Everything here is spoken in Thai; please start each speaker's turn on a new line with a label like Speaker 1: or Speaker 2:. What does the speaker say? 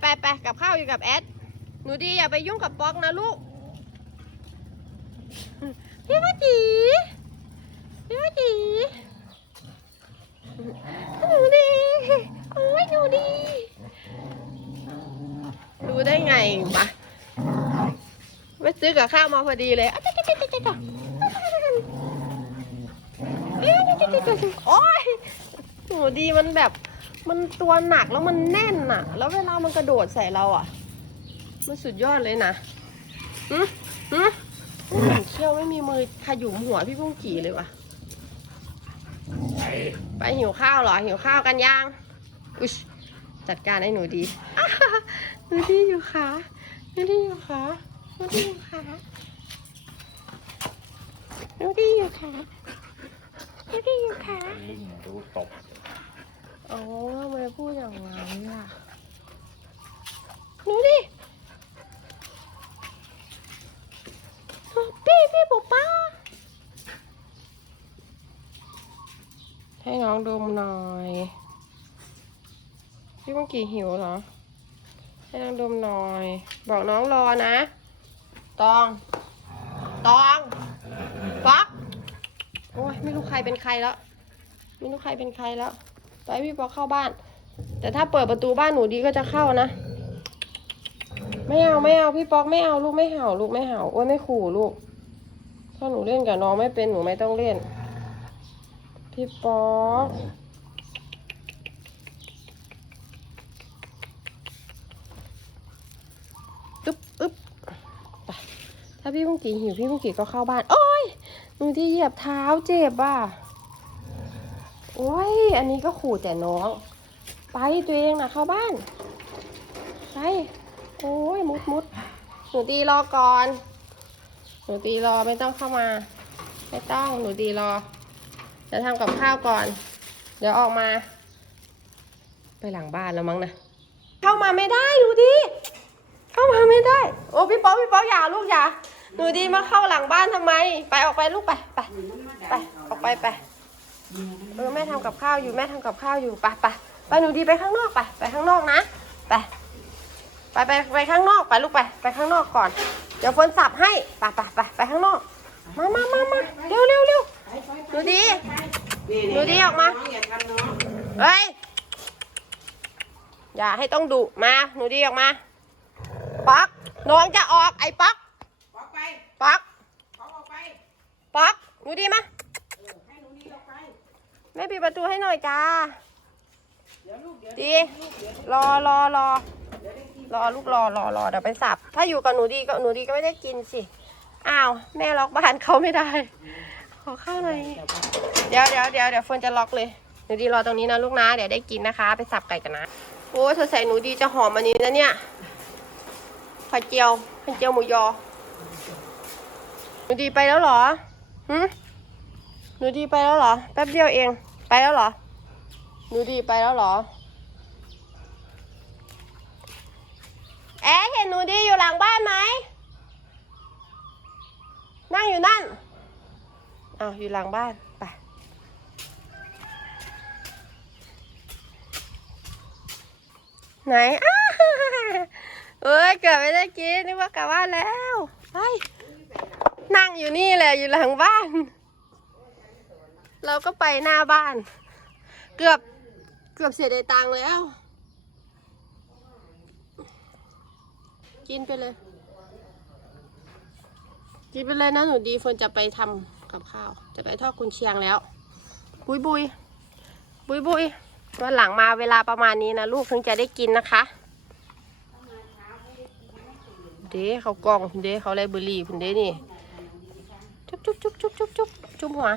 Speaker 1: ไปไปกับข้าวอยู่กับแอด หนูดีอย่าไปยุ่งกับป๊อกนะลูก พี่วัจีพี่วัจีหนูดี โอ้ยหนูดี รู้ได้ไงวะไปซื้อกับข้าวมาพอดีเลยอ๊ะจ๊ะจ๊ะจ๊ะจ๊ะโอ้ยหนูดีมันแบบ มันตัวหนักแล้วมันแน่นน่ะแล้วเวลามันกระโดดใส่เราอะมันสุดยอดเลยนะหืมหืมอื้อเขี้ยวไม่มีมือขยุมหัวพี่พุ่งกี่เลยวะไปหิวข้าวเหรอหิวข้าวกันยังอุ๊ยจัดการให้หนูดีหนูดีอยู่ขาหนูดีอยู่ขาหนูดีอยู่ขาหนูดีอยู่ขาหนูดีอยู่ขา
Speaker 2: ลิงดูตบ
Speaker 1: อ๋อทำไมพูดอย่างนั้นล่ะหนูดิพี่พี่ป๊าป้า ให้น้องดมหน่อย พี่เมื่อกี้หิวเหรอ ให้น้องดมหน่อย บอกน้องรอนะ ตอง ตองป๊อกโอ้ยไม่รู้ใครเป็นใครแล้ว ไม่รู้ใครเป็นใครแล้ว ไปพี่ป๊อกเข้าบ้าน แต่ถ้าเปิดประตูบ้านหนูดีก็จะเข้านะ ไม่เอาไม่เอาพี่ป๊อกไม่เอาลูกไม่เห่าลูกไม่เห่าโอ้ยไม่ขู่ลูก ถ้าหนูเล่นกับน้องไม่เป็นหนูไม่ต้องเล่น พี่ป๊อกอึ๊บอึ๊บไปถ้าพี่มุงกีหิวพี่มุงกีก็เข้าบ้าน โอ้ยหนูที่เหยียบเท้าเจ็บอะ โอ้ย อันนี้ก็ขู่แต่น้อง ไปตัวเองนะเข้าบ้าน ไป โอ้ยมุดมุดหนูตีรอก่อน หนูตีรอไม่ต้องเข้ามา ไม่ต้องหนูตีรอจะทำกับข้าวก่อน เดี๋ยวออกมา ไปหลังบ้านแล้วมั้งนะ เข้ามาไม่ได้ดูดิ เข้ามาไม่ได้ โอ้พี่ป๊อกพี่ป๊อกอย่าลูกอย่าหนูดีมาเข้าหลังบ้านทำไม ไปออกไปลูกไปไปไปออกไปไป เออแม่ทำกับข้าวอยู่แม่ทำกับข้าวอยู่ไปไปไปหนูดีไปข้างนอกไปไปข้างนอกนะไปไปไปไปข้างนอกไปลูกไปไปข้างนอกก่อน เดี๋ยวฝนสับให้ไปไปไปไปข้างนอก มามามามาเร็วเร็วเร็วหนูดีหนูดีออกมา
Speaker 3: อย่าทำน้อง
Speaker 1: เฮ้ยอย่าให้ต้องดุมาหนูดีออกมาป๊อกน้องจะออกไอ้ป๊อก
Speaker 3: ออกไป
Speaker 1: ป๊อก
Speaker 3: ออกออกไป
Speaker 1: ป๊อกหนูดีมา
Speaker 3: เออให้หนูนี่ออกไป
Speaker 1: แม่ปิดประตูให้หน่อยจ้า
Speaker 3: เดี๋ยวลูกเดี๋ยว
Speaker 1: ดีรอรอรอรอลูกรอรอรอเดี๋ยวไปสับ ถ้าอยู่กับหนูดีก็หนูดีก็ไม่ได้กินสิ อ้าว แม่ล็อกบ้านเขาไม่ได้ ขอข้าวหน่อย เดี๋ยวเดี๋ยวเดี๋ยวเดี๋ยวเฟิร์นจะล็อกเลย หนูดีรอตรงนี้นะลูกนะ เดี๋ยวได้กินนะคะ ไปสับไก่กันนะ โอ้ยเธอใส่หนูดีจะหอมอันนี้นะเนี่ยไข่เจียวไข่เจียวหมูยอ หนูดีไปแล้วเหรอหื หนูดีไปแล้วเหรอ แป๊บเดียวเอง ไปแล้วเหรอ หนูดีไปแล้วเหรอแอ๊ะเห็นหนูดีอยู่หลังบ้านไหม นั่งอยู่นั่นอ้าวอยู่หลังบ้าน ไป ไหนอ้าเอ้ยเกือบไม่ได้กินนึกว่ากลับบ้านแล้ว ไป นั่งอยู่นี่แหละอยู่หลังบ้าน เราก็ไปหน้าบ้าน เกือบเกือบเสียดายตังแล้ว กินไปเลย กินไปเลยนะหนูดีเฟิร์นจะไปทำกับข้าว จะไปทอดกุนเชียงแล้ว บุยบุยบุยบุยวันหลังมาเวลาประมาณนี้นะลูกถึงจะได้กินนะคะ เด้เขากองเด้เขาไรบุหรี่พุ่นเด้นี่ จุ๊บจุ๊บจุ๊บจุ๊บจุ๊บจุ๊บจุ๊บหัว